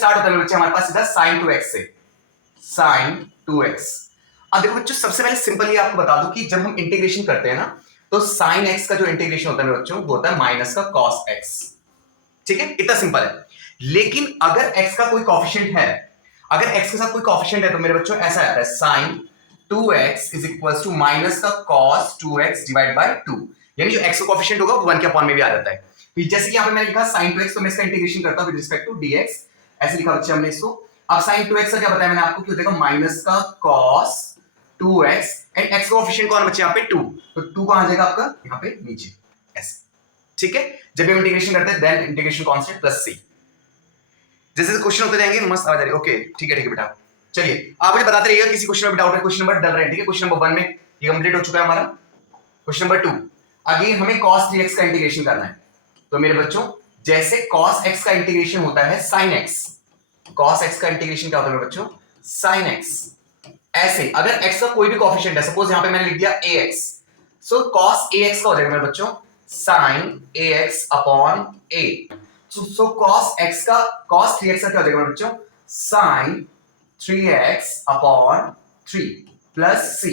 Start होता है मेरे बच्चे हमारे पास सीधा sin 2x से, sin 2x। अब देखो बच्चों सबसे पहले सिंपली आपको बता दूं कि जब हम इंटीग्रेशन करते हैं ना तो sin x का जो इंटीग्रेशन होता है मेरे बच्चों वो होता है माइनस का cos x। ठीक है, इतना सिंपल है। लेकिन अगर x का कोई कोएफिशिएंट है, अगर x के साथ कोई कोएफिशिएंट है तो मेरे बच्चों ऐसा आता है sin 2x is equal to minus का cos 2x डिवाइड बाय 2, यानी जो x का कोएफिशिएंट होगा वो 1 के अपॉन में भी आ जाता है। फिर जैसे कि यहां पे मैंने लिखा sin 2x तो मैं इसका इंटीग्रेशन करता हूं विद रिस्पेक्ट टू dx, ऐसे लिखा बच्चे हमने इसको। अब sin 2x का क्या बताया मैंने आपको कि देखो माइनस का cos 2x एंड x का कोएफिशिएंट कौन बच्चे यहां पे 2, तो 2 कहां आ जाएगा आपका यहां पे नीचे ऐसे। ठीक है, जब हम इंटीग्रेशन करते हैं then integration constant plus c। जैसे क्वेश्चन होते जाएंगे मस्त आ जा रही है। ओके ठीक है बेटा, चलिए आप मुझे बताते रहिएगा किसी क्वेश्चन में डाउट है, क्वेश्चन नंबर डल रहे हैं। ठीक है, क्वेश्चन नंबर 1 में ये कंप्लीट हो चुका है हमारा। क्वेश्चन नंबर 2 अगेन हमें cos 3x का इंटीग्रेशन करना है। तो मेरे बच्चों जैसे cos x का इंटीग्रेशन होता है sin x, cos x का इंटीग्रेशन क्या होता है मेरे बच्चों sin x। ऐसे अगर x का कोई भी कोएफिशिएंट है, सपोज यहां पे मैंने लिख दिया ax, सो cos ax का हो जाएगा मेरे बच्चों sin ax upon a। So cos x का cos 3x का क्या हो जाएगा मेरे बच्चों sin 3x upon 3 plus c।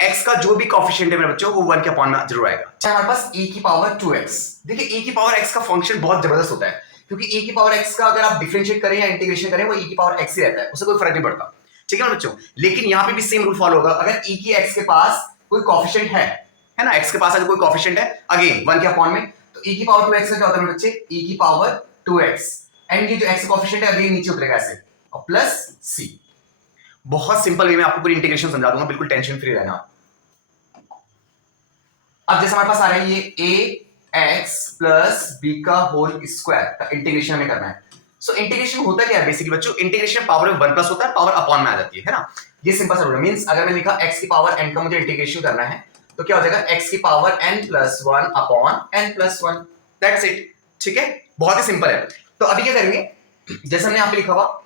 x का जो भी कोएफिशिएंट है मेरे बच्चों वो 1 के अपॉन में जरूर आएगा। चाहे हमारे पास e की पावर 2x, देखिए e की पावर x का फंक्शन बहुत जबरदस्त होता है, क्योंकि e की पावर x का अगर आप डिफरेंशिएट करें या इंटीग्रेशन करें वो e की पावर x ही रहता है, उससे कोई फर्क नहीं पड़ता। ठीक है ना बच्चों, लेकिन यहां पे भी सेम रूल फॉलो होगा। अगर e की x के पास कोई कोएफिशिएंट है ना, x के पास अगर कोई कोएफिशिएंट है अगेन 1 के अपॉन में, तो e की पावर 2x का क्या होता है बच्चे e की पावर 2x एंड ये जो x कोएफिशिएंट है अगेन नीचे उतरेगा ऐसे और प्लस c। बहुत सिंपल वे में आपको पूरी इंटीग्रेशन समझा दूंगा, बिल्कुल टेंशन फ्री रहना। अब जैसे हमारे पास आ रहा है ये ax प्लस b का होल स्क्वायर का इंटीग्रेशन हमें करना है। सो इंटीग्रेशन होता क्या है बेसिकली बच्चों, इंटीग्रेशन पावर में 1 प्लस होता है, पावर अपॉन में आ जाती है ना। ये सिंपल सा रूल है। मींस अगर मैं लिखा x की पावर n का मुझे इंटीग्रेशन करना है तो क्या हो जाएगा x की power n plus 1 upon n plus 1, that's it. ठीक है, बहुत ही सिंपल है। तो अभी क्या करेंगे, जैसे हमने यहां पे लिखा हुआ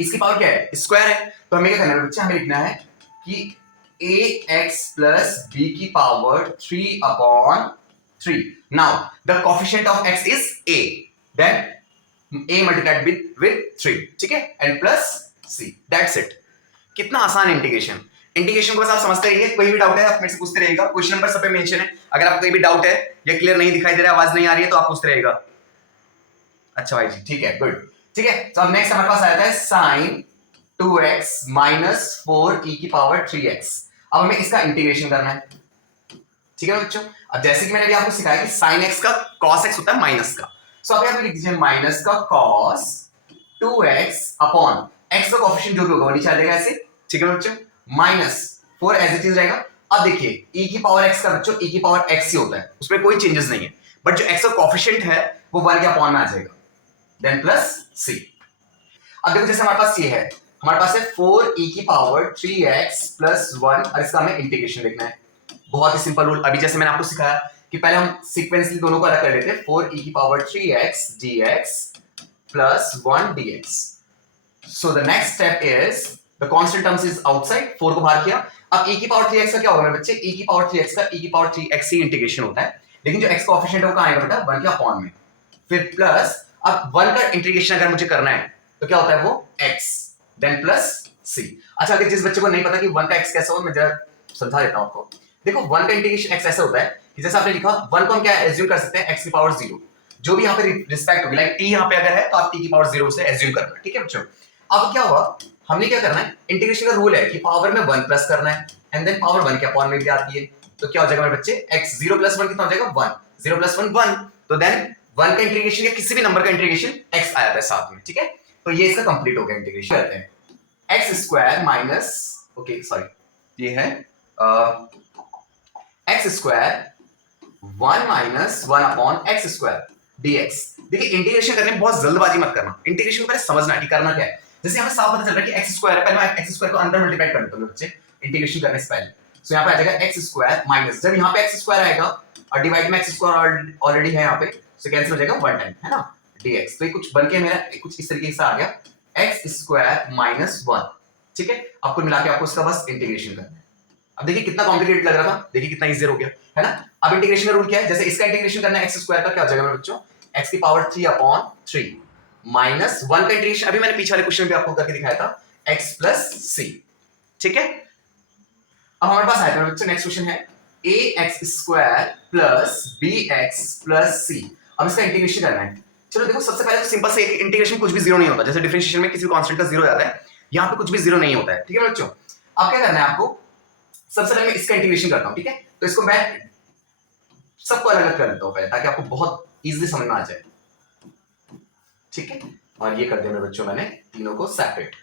इसकी पावर क्या है स्क्वायर है, तो हमें क्या करना है बच्चे हमें लिखना है कि ax प्लस b की power 3 upon 3। Now the coefficient of x is a, then a multiplied with 3, ठीक है, and plus c, that's it. कितना आसान इंटीग्रेशन। इंटीग्रेशन को बस आप समझते रहिए, कोई भी डाउट है आप मेरे से पूछते रहिएगा, क्वेश्चन नंबर सब पे मेंशन है। अगर आपको कोई भी डाउट है या क्लियर नहीं दिखाई दे रहा है, आवाज नहीं आ रही है तो आप पूछते रहिएगा। अच्छा भाई जी ठीक है, गुड। ठीक है, तो अब नेक्स्ट हमारे पास आ जाता है sin 2x माइनस 4e की पावर 3x। अब हमें इसका इंटीग्रेशन करना है। ठीक है बच्चों, अब जैसे कि मैंने अभी आपको सिखाया कि sin x का cos x होता है माइनस का, सो आप यहां पे लिख दीजिए माइनस का cos 2x अपॉन x का कोएफिशिएंट जो भी होगा वो नीचे आ जाएगा ऐसे। ठीक है बच्चों, माइनस 4 एज इट इज रहेगा। अब देखिए e की पावर x का बच्चों e की पावर x ही होता है, उसमें कोई चेंजेस नहीं है, बट जो x का कोएफिशिएंट है वो 1 के अपॉन में आ जाएगा, देन प्लस c। अब देखो जैसे हमारे पास ये है, हमारे पास है 4e की पावर 3x प्लस 1 और इसका हमें इंटीग्रेशन लिखना है। बहुत ही सिंपल रूल, अभी जैसे मैंने आपको सिखाया कि पहले हम सीक्वेंसली दोनों को अलग कर लेते हैं, 4e की power 3x dx plus 1 dx। So the next step is the constant terms is outside, 4 को बाहर किया। अब e की पावर 3x का क्या होगा मेरे बच्चे, e की पावर 3x का e की पावर 3x ही इंटीग्रेशन होता है, लेकिन जो x कोएफिशिएंट है वो कहां आएगा बेटा 1 के अपॉन में, फिर प्लस अब 1 का इंटीग्रेशन अगर मुझे करना है तो क्या होता है वो x, देन प्लस c। अच्छा अगर जिस बच्चे को नहीं पता कि 1 का x कैसा हो, मैं जरा समझा देता हूं आपको। देखो 1 का इंटीग्रेशन x ऐसा होता है कि जैसे आपने लिखा 1 को हम क्या एज्यूम कर सकते हैं x की पावर 0, जो भी यहां पे रिस्पेक्ट होगी, लाइक t यहां पे अगर है तो आप t की पावर 0 से एज्यूम करना। ठीक है बच्चों, अब क्या हुआ, हमने क्या करना है, इंटीग्रेशन का रूल है कि पावर में 1 प्लस करना है एंड देन पावर 1 के अपॉन में भी आती है, तो क्या हो जाएगा मेरे बच्चे x 0 प्लस 1 कितना हो जाएगा 1, 0 प्लस 1 1, तो देन 1 का इंटीग्रेशन या किसी भी नंबर का इंटीग्रेशन x आ जाता है साथ में। ठीक है, तो ये इसका कंप्लीट हो गया इंटीग्रेशन। करते हैं x square minus, okay sorry ये है x square 1 minus 1 upon x square dx। देखिए इंटीग्रेशन करने में बहुत जल्दबाजी मत करना, इंटीग्रेशन को पहले समझना कि करना क्या है। जैसे हमें साफ पता चल रहा है कि x स्क्वायर है, पहले मैं x स्क्वायर को अंदर मल्टीप्लाई कर देता हूं बच्चे इंटीग्रेशन करने से पहले। सो यहां पे आ जाएगा x स्क्वायर माइनस, जब यहां पे x स्क्वायर आएगा और डिवाइड में x स्क्वायर ऑलरेडी है यहां पे, सो कैंसिल हो जाएगा 1 टाइम, है ना, dx। तो ये कुछ बनके मेरा कुछ इस तरीके से आ गया x स्क्वायर माइनस 1। ठीक है, अब कुल मिला के आपको इसका बस इंटीग्रेशन करना है। अब देखिए कितना कॉम्प्लिकेटेड लग रहा था, देखिए कितना इजी हो गया, है ना। अब इंटीग्रेशन का रूल क्या है, जैसे इसका इंटीग्रेशन करना है x स्क्वायर का क्या हो जाएगा मेरे बच्चों x की पावर 3 अपॉन 3 माइनस 1 का इंटीग्रेशन अभी मैंने पीछे वाले क्वेश्चन में भी आपको करके दिखाया था, x प्लस सी। ठीक है, अब हमारे पास आया बच्चों नेक्स्ट क्वेश्चन है ax square plus bx plus c। अब इसका इंटीग्रेशन करना है। चलो देखो, सबसे पहले तो सिंपल से इंटीग्रेशन कुछ भी जीरो नहीं होता, जैसे डिफरेंशिएशन में किसी कांस्टेंट का जीरो आता है, यहाँ पे कुछ भी जीरो नहीं होता है। ठीक है बच्चों, अब क्या करना है आपको, सबसे पहले मैं इसका इंटीग्रेशन करता हूँ। ठीक है, तो इसको मैं सबको अलग अलग कर देता हूँ पहले, ताकि आपको बहुत इजीली समझ में आ जाए। ठीक है, और ये कर दिया मेरे बच्चों मैंने तीनों को सेपरेट।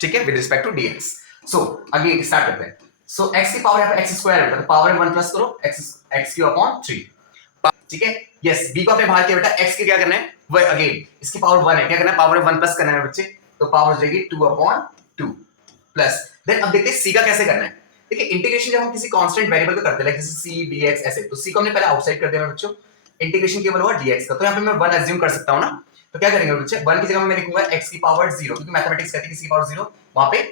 ठीक है, with respect to dx। So again start करते हैं। सो x की पावर यहाँ पे x स्क्वायर है, तो पावर में 1 प्लस करो x क्यू अपॉन 3। ठीक है, यस, b को आपने बाहर किया बेटा, x के क्या करना है, वही अगेन इसकी पावर 1 है, क्या करना है, पावर में 1 प्लस करना है बच्चे, तो पावर हो जाएगी 2 अपॉन 2 प्लस। देन अब देखते हैं c का कैसे करना है। देखिए, इंटीग्रेशन जब हम किसी कांस्टेंट वेरिएबल का करते हैं, जैसे c dx ऐसे, तो c को हमने पहले आउटसाइड कर दिया बच्चों, इंटीग्रेशन केवल हुआ dx का, तो यहाँ पे मैं 1 अज्यूम कर सकता हूँ ना, तो क्या करेंगे बच्चे, 1 की जगह मैं लिखूंगा x की पावर 0, क्योंकि मैथमेटिक्स कहती है कि x की पावर 0 वहां पे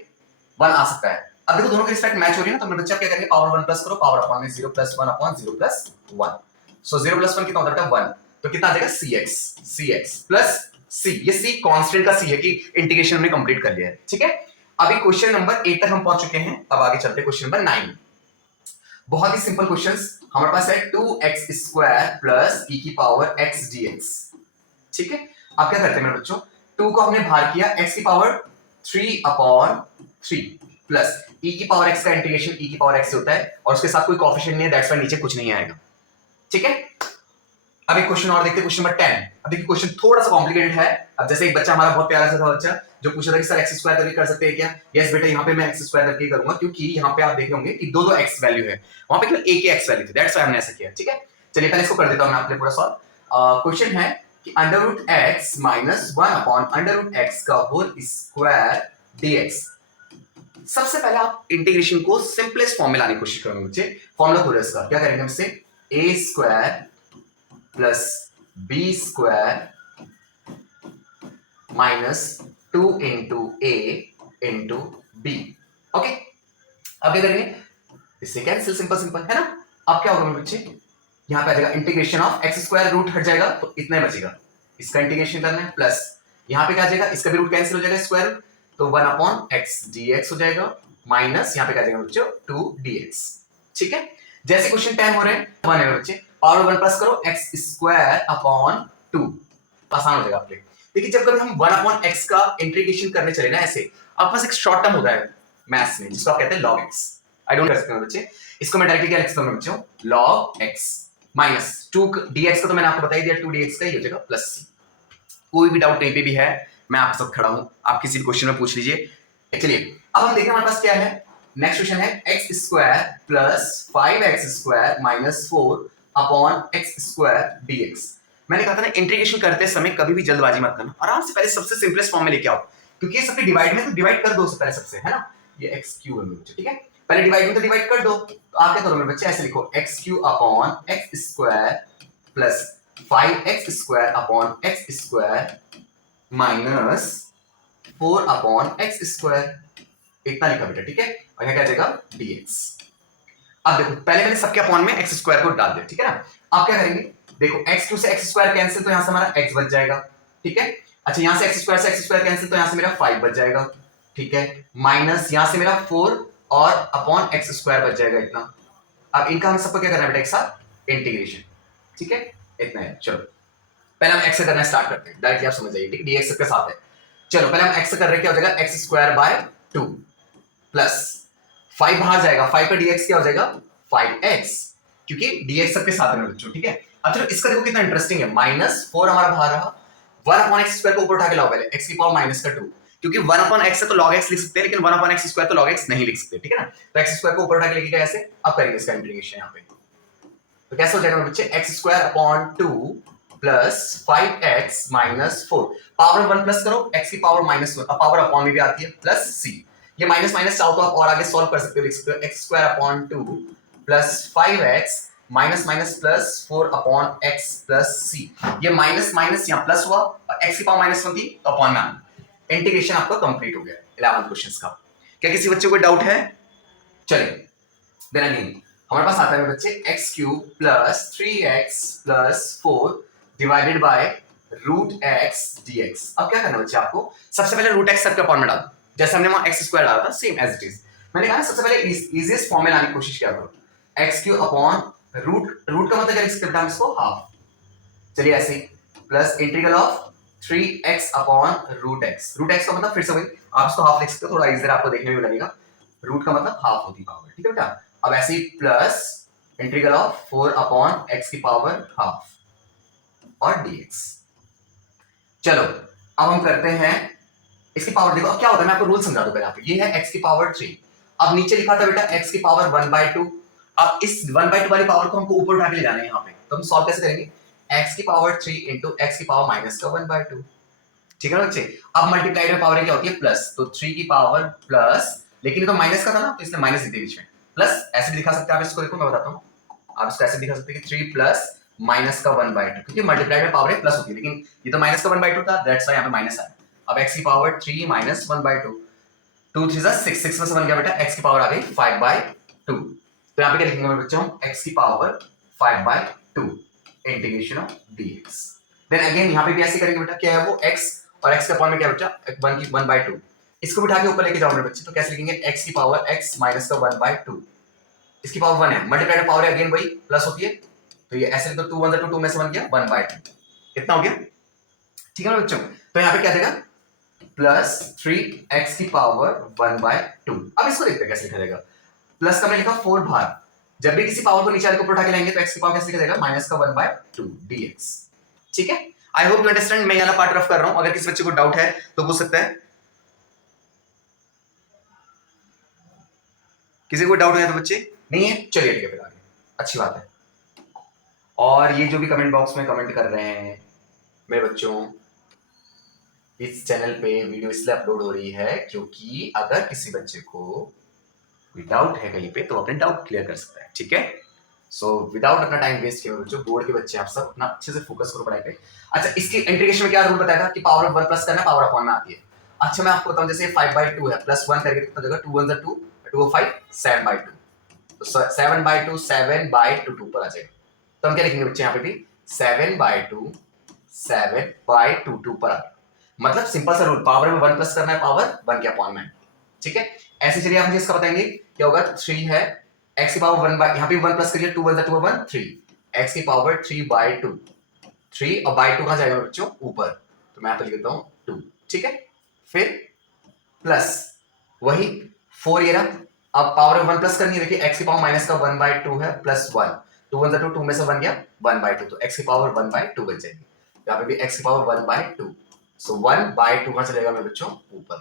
1 आ सकता है। अब देखो दोनों की रिस्पेक्ट मैच हो रही है ना, तो मेरे बच्चे क्या करेंगे, पावर 1 प्लस करो, पावर अपॉन में 0 प्लस 1 अपॉन 0 प्लस 1। सो 0 प्लस 1 कितना होता है, 1, तो कितना आ जाएगा cx प्लस c। ये c कांस्टेंट का c है कि इंटीग्रेशन हमने कंप्लीट कर लिया है। ठीक है, अभी क्वेश्चन नंबर 8 तक हम पहुंच चुके हैं, अब आगे चलते हैं क्वेश्चन नंबर 9। बहुत ही सिंपल क्वेश्चंस हमारे पास है, 2x स्क्वायर प्लस e की पावर x dx। ठीक है, अब क्या करते हैं मेरे बच्चों, 2 को हमने बाहर किया, x की पावर 3 अपॉन 3 प्लस e की पावर x का इंटीग्रेशन e की पावर x से होता है, और उसके साथ कोई कोएफिशिएंट नहीं है, दैट्स व्हाई नीचे कुछ नहीं आएगा। ठीक है, अब एक क्वेश्चन और देखते हैं, क्वेश्चन नंबर 10। अब देखिए क्वेश्चन थोड़ा सा कॉम्प्लिकेटेड है। अब जैसे एक बच्चा हमारा बहुत प्यारा सा था बच्चा जो पूछा था कि सर x स्क्वायर करके कर सकते हैं क्या, यस बेटा, यहाँ पे मैं x स्क्वायर करके करूंगा, क्योंकि यहाँ पे आप देख रहे होंगे कि दो दो x वैल्यू है, वहां पे केवल एक ही x वैल्यू थी, दैट्स व्हाई हमने ऐसा किया। ठीक है, चलिए पहले इसको कर देता हूं मैं आपके लिए पूरा सॉल्व। क्वेश्चन है कि under root x minus 1 upon under root x का होल स्क्वायर dx। सबसे पहले आप इंटीग्रेशन को सिंपलेस्ट फॉर्म में लाने की कोशिश करेंगे बच्चे। फॉर्मूला खोलो इसका, क्या करेंगे हम इससे, a square plus B square minus 2 into A into B. Okay, अब क्या करेंगे, इससे कैंसिल, सिंपल सिंपल है ना। अब क्या होगा मेरे बच्चे, यहां पे आ जाएगा integration of x square, root हट जाएगा तो इतना ही बचेगा, इसका इंटीग्रेशन करना है, प्लस यहां पे क्या आ जाएगा, इसका भी रूट कैंसिल हो जाएगा, स्क्वायर, तो 1 अपॉन एक्स dx हो जाएगा, माइनस यहां पे क्या आ जाएगा बच्चों 2 dx। ठीक है, जैसे क्वेश्चन 10 हो रहे हैं, 1 है बच्चे, पावर 1 प्लस करो एक्स स्क्वायर अपॉन 2, आसान हो जाएगा आपके। देखिए जब कभी हम 1 अपॉन एक्स का इंटीग्रेशन करने चले ना ऐसे, आपके पास एक शॉर्ट टर्म होता है मैथ्स में जिसको आप कहते हैं log x। आई डोंट कर सकते बच्चे, इसको मैं डायरेक्टली क्या लिख सकता हूं बच्चों, log x माइनस 2 dx का तो मैंने आपको बता ही दिया, 2 dx का ही हो जाएगा प्लस c। कोई भी डाउट कहीं पे भी है, मैं आप सब खड़ा हूं, आप किसी भी क्वेश्चन में पूछ लीजिए। चलिए अब हम देखें हमारे पास क्या है, नेक्स्ट क्वेश्चन है x square plus 5x square minus 4 upon x square dx। मैंने कहा था ना, इंटीग्रेशन करते समय कभी भी जल्दबाजी मत करना, आराम से पहले सबसे सिंपलेस्ट फॉर्म में लेके आओ, क्योंकि ये सबके डिवाइड में, तो डिवाइड कर दो पहले सबसे, है ना, ये x क्यू है बच्चे। ठीक है, पहले डिवाइड में तो डिवाइड कर दो, तो आप क्या करोगे बच्चे, ऐसे लिखो x Q upon x square plus 5x square upon x square minus 4 upon x square, इतना लिखा बेटा। ठीक है, और यहाँ क्या आ जाएगा dx। अब देखो पहले मैंने सबके अपॉन में एक्स स्क्वायर को डाल दिया, ठीक है ना। अब क्या करेंगे, देखो x क्यू से एक्स स्क्वायर कैंसिल, तो यहां से हमारा x बच जाएगा। ठीक है, अच्छा यहां से एक्स स्क्वायर कैंसिल, तो यहां से मेरा 5 बच जाएगा। ठीक है, माइनस यहां से मेरा 4 और अपॉन एक्स स्क्वायर बच जाएगा इतना। अब इनका हम सबको क्या करना है बेटा, एक साथ इंटीग्रेशन। ठीक है, इतना है। चलो पहले हम x से करना स्टार्ट करते हैं, डायरेक्टली आप समझ जाइए, ठीक, dx सबके साथ है। चलो पहले हम x से कर रहे हैं, क्या हो जाएगा, एक्स स्क्वायर बाय 2 प्लस 5 बाहर जाएगा, 5 पे dx क्या हो जाएगा 5x, क्योंकि dx सबके साथ है बच्चों। ठीक है, अब चलो इसका देखो कितना इंटरेस्टिंग है, माइनस 4 हमारा बाहर रहा, 1 अपॉन एक्स स्क्वायर को ऊपर उठा के लाओ पहले, x की पावर माइनस का 2, क्योंकि 1 अपॉन x से तो log x लिख सकते हैं, लेकिन 1 अपॉन एक्स स्क्वायर तो log x नहीं लिख सकते। ठीक है ना, तो x स्क्वायर को ऊपर उठा के लेके गए ऐसे। अब करेंगे इसका इंटीग्रेशन यहाँ पे, तो कैसे हो जाएगा बच्चे, x square upon 2 plus 5x minus 4, power 1 plus करो, x की पावर माइनस 1, पावर अपॉन में भी आती है, प्लस c। ये माइनस माइनस चाहो तो आप और आगे सॉल्व कर सकते हो, लिख सकते हो x square upon 2 plus 5x minus minus plus 4 upon x plus c। ये माइनस माइनस यहाँ प्लस हुआ, और x की पावर माइनस 1 थी तो अपॉन में आना। इंटीग्रेशन आपका कंप्लीट हो गया 11 क्वेश्चंस का। क्या किसी बच्चे को डाउट है? चलिए देन अगेन हमारे पास आता है बच्चे x cube plus 3x plus 4 divided by root x dx। अब क्या करना बच्चे आपको, सबसे पहले रूट एक्स सबके अपॉन में डाल दो, जैसे हमने वहां एक्स स्क्वायर डाला था सेम एज इट इज। मैंने कहा सबसे पहले इजीएस्ट फॉर्म में लाने की कोशिश किया करो, x cube upon root, root का मतलब क्या लिख सकते हैं इसको, हाफ। चलिए ऐसे plus integral of 3x upon root x. Root x का मतलब फिर से वही, आप इसको हाफ लिख सकते हो, थोड़ा इजीर आपको देखने में लगेगा। रूट का मतलब हाफ होती है पावर, ठीक है बेटा। अब ऐसे ही plus integral of 4 upon x की पावर हाफ और dx। चलो अब हम करते हैं इसकी पावर, देखो अब क्या होता है, मैं आपको रूल समझा दूं पहले। ये है x की पावर 3, अब नीचे लिखा था बेटा x की पावर 1/2। अब इस 1/2 वाली पावर को हमको ऊपर उठा के ले जाना है यहाँ पे, तो हम सॉल्व कैसे करेंगे, x की पावर 3 इंटू एक्स की पावर माइनस का 1/2, ठीक है ना बच्चे। अब मल्टीप्लाइड में पावर क्या होती है, प्लस, तो 3 की पावर प्लस, लेकिन ये तो माइनस का था ना, तो इसलिए माइनस लिख दिया बीच में, प्लस ऐसे भी दिखा सकते हैं आप इसको, देखो मैं बताता हूँ, आप इसको ऐसे दिखा सकते हैं कि 3 प्लस माइनस का 1/2, क्योंकि मल्टीप्लाइड में पावर प्लस होती है, लेकिन ये तो माइनस का 1/2 था, दैट्स व्हाई यहाँ पे माइनस आया। अब x की पावर 3 माइनस 1/2, 2 3 6, 6 में से बन गया बेटा x की पावर आ गई 5/2। तो यहाँ पे क्या लिखेंगे बच्चों, x की power 5/2 integration of dx। Then again यहाँ पे भी ऐसे करेंगे बेटा, क्या है वो x, और x के अपॉन में क्या बच्चा 1/2, इसको बिठा के ऊपर लेके जाओ मेरे बच्चे, तो कैसे लिखेंगे, x की पावर x माइनस का 1/2, इसकी पावर 1 है, मल्टीप्लाइड में पावर अगेन वही प्लस होती है, तो ये ऐसे लिख दो, 2 1 2 2 में से बन गया 1/2, कितना हो गया, ठीक है ना बच्चों। तो यहाँ पे क्या देगा, प्लस 3x की पावर 1/2। अब इसको देखते हैं कैसे लिखा जाएगा, प्लस का मैंने लिखा 4 बाहर, जब भी किसी पावर को नीचे वाले को उठा के लाएंगे तो x की पावर कैसे लिखा जाएगा, माइनस का 1/2 dx, ठीक है। आई होप यू अंडरस्टैंड, मैं ये वाला पार्ट रफ कर रहा हूं, अगर किसी बच्चे को डाउट है तो पूछ सकता है। किसी को डाउट है तो बच्चे नहीं है, चलिए ठीक है फिर आगे, अच्छी बात है। और ये जो भी कमेंट बॉक्स में कमेंट कर रहे हैं मेरे बच्चों, इस चैनल पे वीडियो इसलिए अपलोड हो रही है क्योंकि अगर किसी बच्चे को कोई डाउट है कहीं पे तो अपने डाउट क्लियर कर सकता है, ठीक है। सो विदाउट अपना टाइम वेस्ट किए बच्चों, बोर्ड के बच्चे आप सब अपना अच्छे से फोकस करो पढ़ाई पे। अच्छा, इसकी इंटीग्रेशन में क्या रूल बताया था कि पावर ऑफ 1 प्लस करना, पावर अपॉन में आती है। अच्छा मैं आपको बताऊं, जैसे 5/2 है, प्लस 1 करके कितना देगा, 2 1 2 2 5 7/2, तो 7/2 7/2 पर आ जाएगा, तो हम क्या लिखेंगे बच्चे यहाँ पे भी 7/2 7/2 पर आ गया। मतलब सिंपल सा रूल, पावर में 1 प्लस करना है, पावर 1 के अपॉन में, ठीक है। ऐसे चलिए आप मुझे इसका बताएंगे क्या होगा, 3 है x की पावर 1 बाय, यहाँ पे 1 प्लस करिए, 2 1 2 1 3, x की पावर 3/2, 3 और बाय 2 कहाँ जाएगा बच्चों, ऊपर, तो मैं यहाँ पे लिख देता हूँ 2, ठीक है। फिर प्लस वही 4 ये रहा, अब पावर में 1 प्लस करनी है, देखिए x की पावर माइनस का 1/2 है, प्लस 1, 2 1 2 में से बन गया 1/2, तो x की पावर 1/2 बन जाएगी, यहाँ पे भी x की पावर 1/2, सो 1/2 कहाँ चलेगा मेरे बच्चों, ऊपर,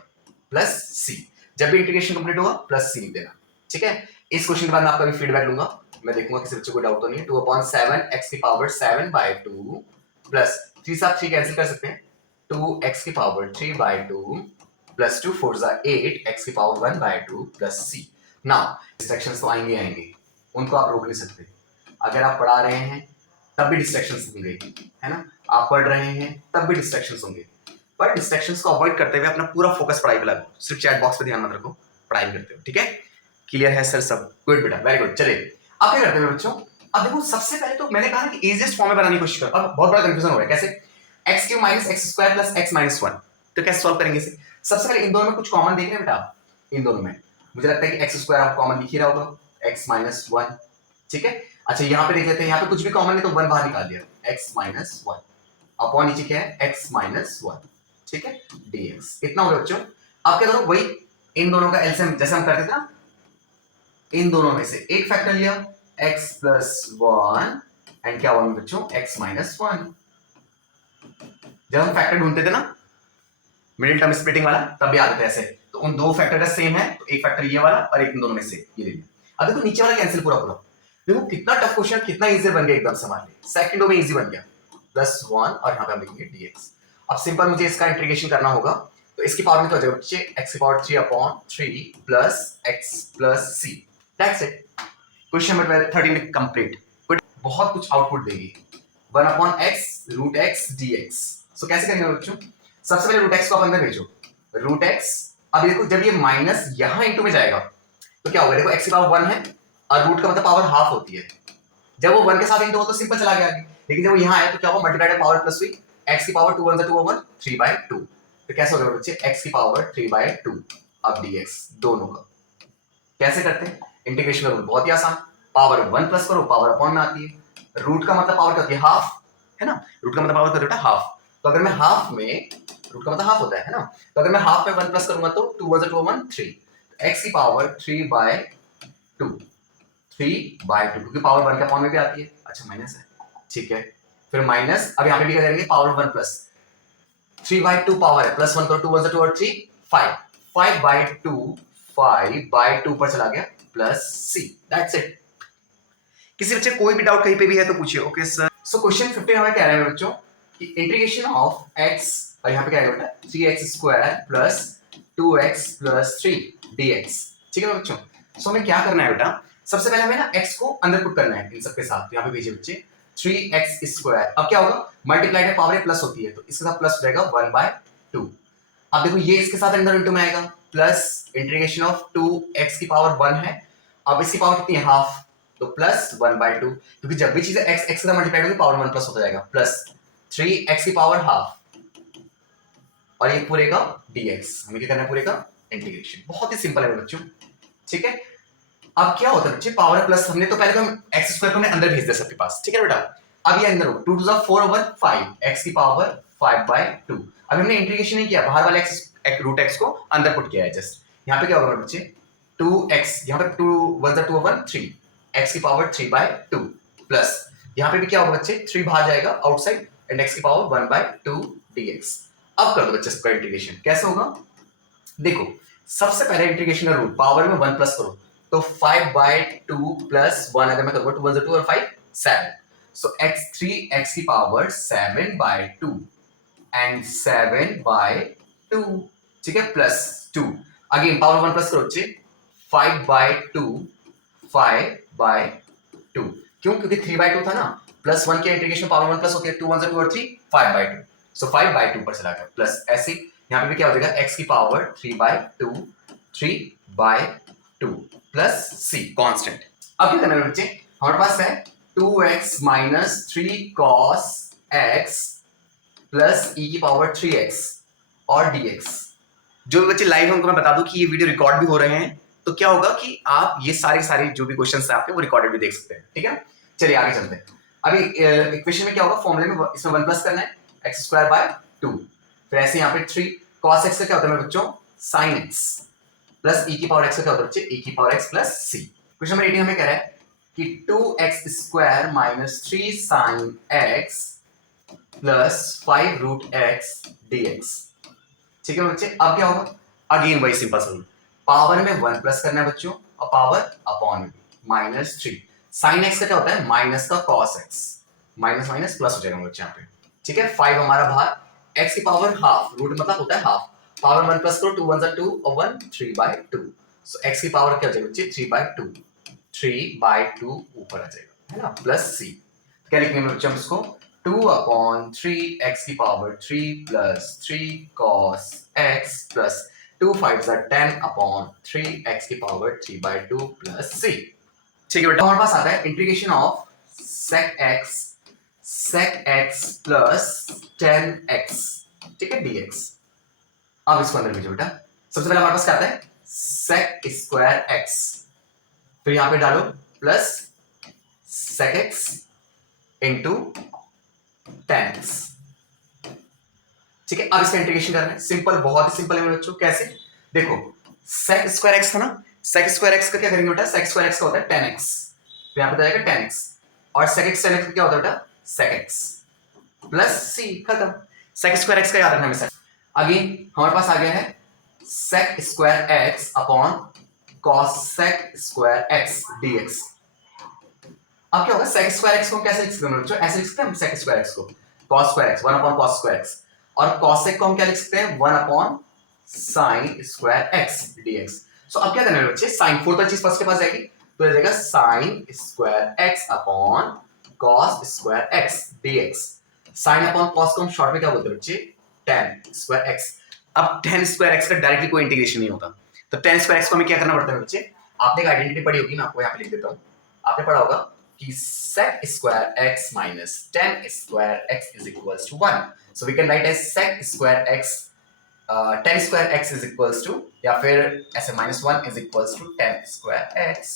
प्लस c, जब भी इंटीग्रेशन कंप्लीट होगा प्लस c लिख देना, ठीक है। इस क्वेश्चन के बाद मैं आपका भी फीडबैक लूंगा, मैं देखूंगा किसी बच्चे को डाउट तो नहीं है। 2/7 x की पावर 7/2 प्लस 3 साथ 3 कैंसिल कर सकते हैं, 2x की पावर 3/2 प्लस 2 4 8 x की power 1/2 plus c। Now distractions तो आएंगे आएंगे, उनको आप रोक नहीं सकते, अगर आप पढ़ा रहे हैं तब भी डिस्ट्रैक्शंस होंगे, है ना, आप पढ़ रहे हैं तब भी डिस्ट्रैक्शंस होंगे, पर डिस्ट्रैक्शंस को अवॉइड करते हुए अपना पूरा फोकस पढ़ाई पे लगाओ, सिर्फ चैट बॉक्स पे ध्यान मत रखो, पढ़ाई करते हो, ठीक है। क्लियर है सर सब, गुड बेटा, वेरी गुड। चलिए अब क्या करते हैं बच्चों, अब देखो सबसे पहले तो मैंने कहा कि इजीएस्ट फॉर्म में बनाने की कोशिश करो, अब बहुत बड़ा कंफ्यूजन हो रहा है, कैसे, x³ minus x square plus x minus 1, तो कैसे सॉल्व करेंगे इसे। सबसे पहले इन दोनों में कुछ कॉमन देख रहे हैं बेटा आप, इन दोनों में मुझे लगता है कि एक्स स्क्वायर आपको कॉमन दिख ही रहा होगा, x माइनस 1, ठीक है। अच्छा यहाँ पे देख लेते हैं, यहाँ पे कुछ भी कॉमन है तो 1 बाहर निकाल दिया, x माइनस 1 अपॉन नीचे क्या है x माइनस 1, ठीक है, dx, इतना होगा बच्चों। अब क्या करो, वही इन दोनों का एलसीएम जैसे हम करते थे ना, इन दोनों में से एक फैक्टर लिया x प्लस 1 एंड क्या हुआ बच्चों, x माइनस 1। जब हम फैक्टर ढूंढते थे ना मिडिल टर्म स्प्लिटिंग वाला, तब भी आते थे ऐसे, तो उन दो फैक्टर का सेम है, तो एक फैक्टर ये वाला और एक इन दोनों में से ये ले लिया। अब देखो नीचे वाला कैंसिल पूरा पूरा, देखो कितना टफ क्वेश्चन, कितना इजी बन गया एकदम से हमारे लिए, सेकंडों में इजी बन गया, प्लस 1 और यहाँ पे हम लिखेंगे dx। अब सिंपल मुझे इसका इंटीग्रेशन करना होगा, तो इसकी पावर में क्या हो जाएगा बच्चे, x की power 3 upon 3 plus x plus c, that's it. Question number 13 complete, बहुत कुछ आउटपुट देगी, 1 upon x root x dx। So कैसे करेंगे बच्चों, सबसे पहले रूट x को आप अंदर भेजो, रूट x, अब देखो जब ये माइनस यहां इंटू में जाएगा तो क्या होगा, देखो x की पावर 1 है और रूट का मतलब पावर हाफ होती है, जब वो 1 के साथ इंटू हो तो सिंपल चला गया आगे, लेकिन जब वो यहां आया तो क्या हुआ, मल्टीप्लाइड पावर प्लस हुई, x की पावर 2 1 2 1 3/2। तो कैसे होगा बच्चे x की पावर 3/2 अब dx दोनों का कैसे करते हैं इंटीग्रेशन का रूल बहुत ही आसान पावर 1 प्लस करो पावर अपॉन में आती है रूट का मतलब पावर क्या होती है हाफ है ना रूट का मतलब पावर क्या होता है हाफ तो अगर मैं हाफ में रूट का मतलब हाफ होता है ना तो अगर मैं हाफ में 1 प्लस करूंगा तो 2 1 2 1 3 x की पावर 3/2 3/2 क्योंकि पावर 1 के अपॉन में भी आती है अच्छा माइनस है ठीक है फिर माइनस अब यहाँ पे भी क्या करेंगे पावर 1 प्लस 3/2 पावर है प्लस 1 करो 2 1 2 और 3 5 5/2 5/2 पर चला गया प्लस c दैट्स इट किसी बच्चे कोई भी डाउट कहीं पे भी है तो पूछिए ओके सर सो क्वेश्चन 15 हमें कह रहा है बच्चों कि इंटीग्रेशन ऑफ x और यहाँ पे क्या है बेटा 3x² plus 2x plus 3 dx ठीक है बच्चों सो हमें क्या करना है बेटा सबसे पहले हमें ना x को अंदर पुट करना है इन सबके साथ यहाँ पे भेजिए बच्चे 3x² अब क्या होगा मल्टीप्लाई में पावर प्लस होती है तो इसके साथ प्लस हो जाएगा 1/2 अब देखो ये इसके साथ अंदर इंटू में आएगा प्लस इंटीग्रेशन ऑफ 2x की पावर 1 है अब इसकी पावर कितनी है हाफ तो प्लस 1/2 क्योंकि जब भी चीजें x x के साथ मल्टीप्लाई होगी पावर 1 प्लस होता जाएगा प्लस 3x की पावर हाफ और ये पूरे का dx हमें क्या करना है पूरे का इंटीग्रेशन बहुत ही सिंपल है बच्चों ठीक है अब क्या होता है बच्चे पावर प्लस हमने तो पहले तो हम x² को हमने अंदर भेज दिया सबके पास ठीक है बेटा अब ये अंदर हो 2 2 4 over 5 x की पावर 5/2 अब हमने इंटीग्रेशन नहीं किया बाहर वाले x रूट x को अंदर पुट किया है जस्ट यहाँ पे क्या होगा बच्चे 2x यहाँ पे 2 1 2 1 3 x की पावर 3/2 प्लस यहाँ पे भी क्या होगा बच्चे 3 बाहर जाएगा आउटसाइड एंड x की पावर 1/2 dx अब कर दो बच्चे इसका इंटीग्रेशन कैसे होगा देखो सबसे पहले इंटीग्रेशन का रूल पावर में 1 प्लस करो तो 5/2 प्लस 1 अगर मैं करूंगा 2 1 2 और 5 7 so x की पावर 7/2 एंड 7/2 ठीक है प्लस 2 अगेन पावर 1 प्लस करो बच्चे 5/2 5/2 क्यों क्योंकि 3/2 था ना प्लस 1 की इंटीग्रेशन पावर 1 प्लस होती है 2 1 2 और 3 5/2 सो 5/2 पर चला गया प्लस ऐसे यहाँ पे भी क्या हो जाएगा x की पावर 3/2 3/2 प्लस c कांस्टेंट अब क्या करना है बच्चे हमारे पास है 2x minus 3 cos x plus e की पावर 3x और dx जो भी बच्चे लाइव हैं उनको मैं बता दूं कि ये वीडियो रिकॉर्ड भी हो रहे हैं तो क्या होगा कि आप ये सारे जो भी क्वेश्चंस हैं आपके वो रिकॉर्डेड भी देख सकते हैं ठीक है चलिए आगे चलते हैं अभी इक्वेशन में क्या होगा फॉर्मूले में इसमें 1 प्लस करना है x²/2 फिर ऐसे यहाँ पे 3 cos x का क्या होता है बच्चों sin x प्लस e की पावर x का क्या होता है बच्चे e की power x plus c question number 18 हमें कह रहा है कि 2x² minus 3 sin x plus 5 root x dx ठीक है बच्चे अब क्या होगा अगेन वही सिंपल सा रूल पावर में 1 प्लस करना है बच्चों और पावर अपॉन में माइनस 3 sin x का क्या होता है माइनस का cos x minus minus plus हो जाएगा बच्चे यहाँ पे ठीक है 5 हमारा बाहर x की पावर हाफ रूट मतलब होता है हाफ पावर 1 प्लस करो 2 1 2 और 1 3/2 सो x की पावर क्या हो जाएगा बच्चे 3/2 3/2 ऊपर आ जाएगा है ना प्लस c क्या लिखेंगे बच्चे हम इसको 2/3 x की power 3 plus 3 cos x plus 2 5 10/3 x की पावर 3/2 प्लस c ठीक है बेटा हमारे पास आता है integration of sec x plus 10x ठीक है dx अब इसको अंदर भेजो बेटा सबसे पहले हमारे पास क्या आता है sec² x फिर यहां पे डालो plus sec x into 10x ठीक है अब इसका इंटीग्रेशन करना है सिंपल बहुत ही सिंपल है मेरे बच्चों कैसे देखो sec² x था ना sec² x का क्या करेंगे बेटा sec² x का होता है 10x तो यहां पे जाएगा 10x और sec x 10x का क्या होता है बेटा sec x प्लस c खत्म sec² x का याद रखना है अगेन हमारे पास आ गया है sec² x upon cos x dx अब क्या होगा sec² x को कैसे लिख सकते हैं बच्चों ऐसे लिख सकते हैं हम sec² x को cos² x 1 upon cos² x और cos x को हम क्या लिख सकते हैं 1 अपॉन sin² x dx सो अब क्या करना है बच्चे sin 4 पर चीज फर्स्ट के पास जाएगी तो आ जाएगा sin² x upon cos² x dx sin upon cos को हम शॉर्ट में क्या बोलते हैं बच्चे tan² x अब tan² x का डायरेक्टली कोई इंटीग्रेशन नहीं होता तो tan² x को हमें क्या करना पड़ता है बच्चे आपने एक आइडेंटिटी पढ़ी होगी मैं आपको यहाँ पे लिख देता हूँ आपने पढ़ा होगा कि sec square x minus tan square x is equals to 1. So we can write as sec square x tan square x is equals to, या फिर ऐसे -1 is equals to tan square x.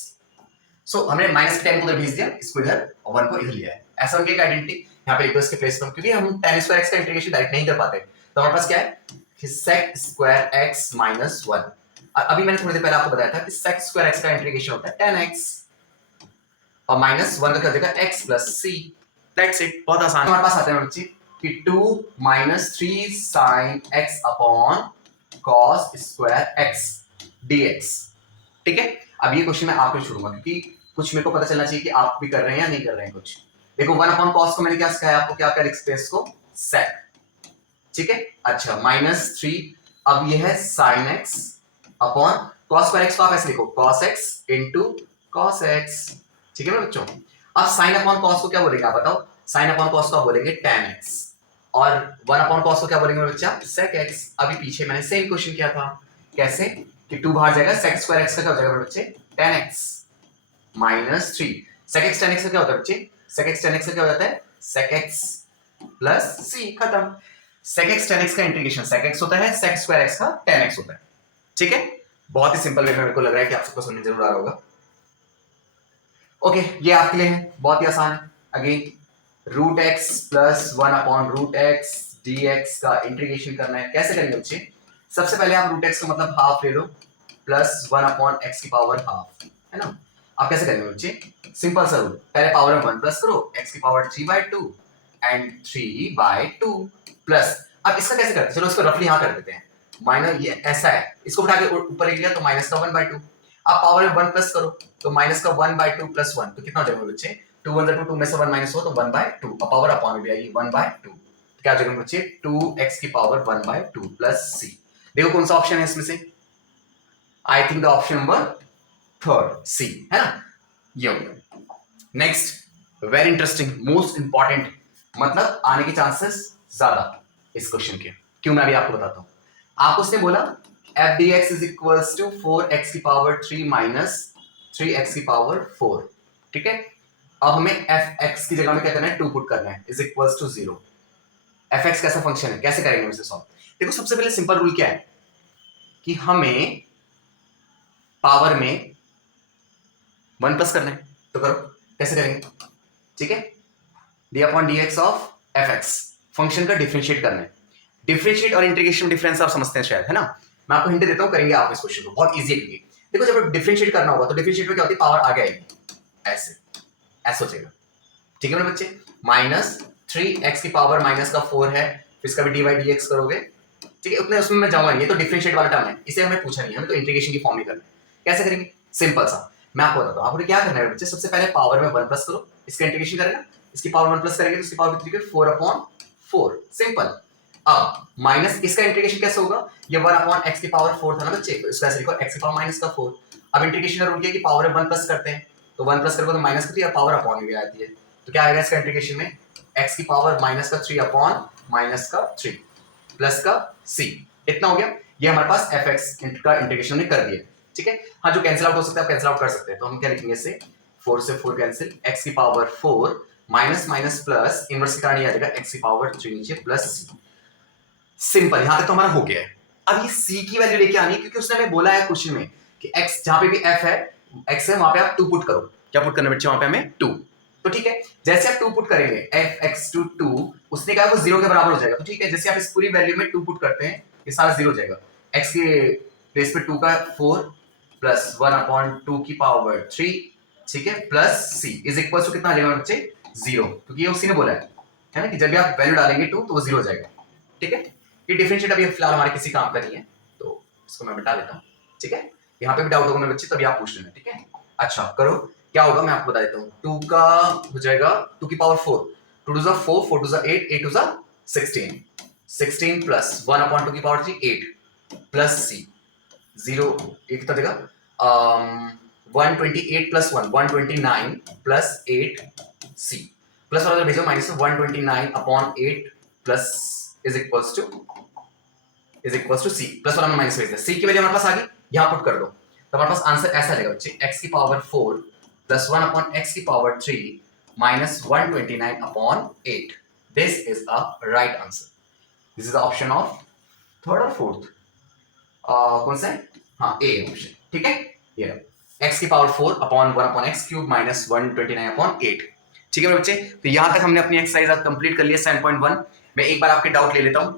So हमने minus ten को उधर भेज दिया, इसको इधर और 1 को इधर लिया है. ऐसा उनकी एक आइडेंटिटी यहाँ पे लिखो इसके प्लेस पर, क्योंकि हम tan square x का इंटीग्रेशन डायरेक्ट नहीं कर पाते, तो हमारे पास क्या है कि sec square x minus 1. अभी मैंने थोड़ी देर पहले आपको बताया था कि sec square x का इंटीग्रेशन होता है tan x और माइनस 1 का क्या हो जाएगा x plus c. That's it. बहुत आसान. हमारे पास आते हैं बच्चे कि 2 minus 3 sin x upon cos square x dx. ठीक है. अब ये क्वेश्चन मैं आपको छोड़ूंगा क्योंकि कुछ मेरे को पता चलना चाहिए कि आप भी कर रहे हैं या नहीं कर रहे हैं कुछ. देखो 1 अपॉन cos को मैंने क्या सिखाया आपको, क्या लिख सकते हैं इसको, sec. ठीक है. अच्छा -3, अब ये है sin x अपॉन cos पर x को आप ऐसे लिखो cos x into cos x. ठीक है मेरे बच्चों. अब sin अपॉन cos को क्या बोलेंगे आप बताओ. sin अपॉन cos को आप बोलेंगे tan x और 1 अपॉन cos को क्या बोलेंगे मेरे बच्चा, sec x. अभी पीछे मैंने सेम क्वेश्चन किया था. कैसे कि 2 बाहर जाएगा, sec square x का क्या हो जाएगा मेरे बच्चे, tan x -3. sec x tan x का क्या होता है बच्चे, sec x tan x का क्या हो जाता है, sec x plus c. खत्म. sec x tan x का इंटीग्रेशन sec x होता है, sec square x का tan x होता है. ठीक है. बहुत ही सिंपल वे में मेरे को लग रहा है कि आप सबको समझ जरूर आ रहा होगा. ओके ये आपके लिए है, बहुत ही आसान है. Again root x plus 1 upon root x dx का इंटीग्रेशन करना है. कैसे करेंगे बच्चे, सबसे पहले आप रूट एक्स का मतलब हाफ ले लो प्लस 1 अपॉन एक्स की पावर हाफ, है ना. आप कैसे करेंगे बच्चे, सिंपल सा रूल, पहले पावर में 1 प्लस करो, x की पावर 3/2 एंड 3/2 प्लस. अब इसका कैसे करते हैं, चलो इसको रफली यहां कर देते हैं. माइनस ये ऐसा है, इसको उठा के ऊपर लिख लिया तो माइनस का 1/2. आप पावर में 1 प्लस करो तो माइनस का 1/2 प्लस 1 तो कितना हो जाएगा बच्चे, 2 1 2 2 में से 1 माइनस हो तो 1/2. अब पावर अपॉन में भी आएगी 1/2. क्या हो जाएगा बच्चे, 2x की पावर 1/2 प्लस c. देखो कौन सा ऑप्शन है इसमें से, I think the option number third C, है ना. ये हो गया. Next very interesting, most important, मतलब आने के चांसेस ज्यादा इस क्वेश्चन के. क्यों, मैं अभी आपको बताता हूं. आपको उसने बोला f dx is equals to 4x की पावर 3 माइनस 3x की पावर 4. ठीक है. अब हमें fx की जगह में क्या करना है, 2 पुट करना है, is equals to 0. fx कैसा फंक्शन है, कैसे करेंगे इसे सॉल्व. देखो सबसे पहले सिंपल रूल क्या है कि हमें पावर में 1 प्लस करना है, तो करो. कैसे करेंगे, ठीक है. d upon dx of fx function का डिफरेंशिएट करना है. डिफरेंशिएट और इंटीग्रेशन डिफरेंस आप समझते हैं शायद, है ना. मैं आपको हिंट देता हूं, करेंगे आप इस क्वेश्चन को, बहुत इजी है. देखो जब डिफरेंशिएट करना होगा तो डिफरेंशिएट में क्या होती है, पावर आगे आएगी, ऐसे ऐसे हो जाएगा. ठीक है मेरे बच्चे. माइनस 3x की पावर माइनस का 4 है, फिर इसका भी dy dx करोगे. ठीक है, उतने उसमें मैं जाऊंगा नहीं, ये तो डिफरेंशिएट वाला टर्म है, इसे हमें पूछा नहीं है, हमें तो इंटीग्रेशन की फॉर्म में करना है. कैसे करेंगे, सिंपल सा मैं आपको बताता हूं. आपको क्या करना है बच्चे, सबसे पहले पावर में 1 प्लस करो, इसका इंटीग्रेशन करेगा, इसकी पावर 1 प्लस करेंगे तो इसकी पावर कितनी, 4/4. सिंपल. अब माइनस इसका इंटीग्रेशन कैसे होगा, ये 1 अपॉन x की पावर 4 था ना बच्चे, तो इसका ऐसे लिखो x की पावर माइनस का 4. अब इंटीग्रेशन का रूल क्या है कि पावर में 1 प्लस करते हैं, तो 1 प्लस करोगे तो माइनस का 3 और पावर अपॉन में भी आती है, तो क्या आएगा इसका इंटीग्रेशन में, x की पावर माइनस का 3 अपॉन माइनस का 3 प्लस का c. इतना हो गया. ये हमारे पास fx का इंटीग्रेशन हमने कर दिया. ठीक है. हाँ, जो कैंसिल आउट हो सकता है आप कैंसिल आउट कर सकते हैं, तो हम क्या लिखेंगे इसे, 4 से 4 कैंसिल, x की power 4 minus minus plus inverse के कारण ये आ जाएगा x की पावर 3 नीचे प्लस c. सिंपल. यहां तक तो हमारा हो गया है. अब ये c की वैल्यू लेके आनी है, क्योंकि उसने हमें बोला है क्वेश्चन में कि x जहां पे भी f है, x है, वहां पे आप 2 पुट करो. क्या पुट करना बच्चे, वहां पे हमें 2. तो ठीक है, जैसे आप 2 पुट करेंगे f(x to 2), उसने कहा वो 0 के बराबर हो जाएगा. तो ठीक है, जैसे आप इस पूरी वैल्यू में 2 पुट करते हैं, ये सारा 0 हो जाएगा. x के प्लेस पे 2 का 4 प्लस 1/2 की पावर 3, ठीक है, plus c is equal to कितना आ जाएगा बच्चे, 0, क्योंकि ये उसी ने बोला है ना, कि जब भी आप वैल्यू डालेंगे 2 तो वो 0 हो जाएगा. ठीक है. ये डिफरेंशिएट अभी फिलहाल हमारे किसी काम का नहीं है, तो इसको मैं बता देता हूँ. ठीक है. यहाँ पे भी डाउट होगा मेरे बच्चे, तभी आप पूछ लेना. ठीक है. अच्छा करो, क्या होगा मैं आपको बता देता हूँ. 2 का हो जाएगा 2 की power 4, 2 to 4, 4 to 8, 8 to 16, 16 plus 1/2 की पावर 3, 8 प्लस c 0, ये कितना देगा, 128 प्लस 1, 129 प्लस 8 c प्लस वाला भेजो minus 129/8 plus is equals to c plus वाला में माइनस भेज दिया. c की वैल्यू हमारे पास आ गई, यहां पुट कर दो, तो हमारे पास आंसर ऐसा आएगा बच्चे, x की पावर 4 प्लस 1 अपॉन एक्स की power 3 minus 129 upon 8. This is a right answer. This is the option of third और फोर्थ. कौन सा है? हाँ, ए ऑप्शन. ठीक है, ये एक्स की power 4 upon 1 upon x cube minus 129 upon 8. ठीक है मेरे बच्चे, तो यहां तक हमने अपनी एक्सरसाइज कंप्लीट कर लिया 7.1. मैं एक बार आपके डाउट ले लेता हूं.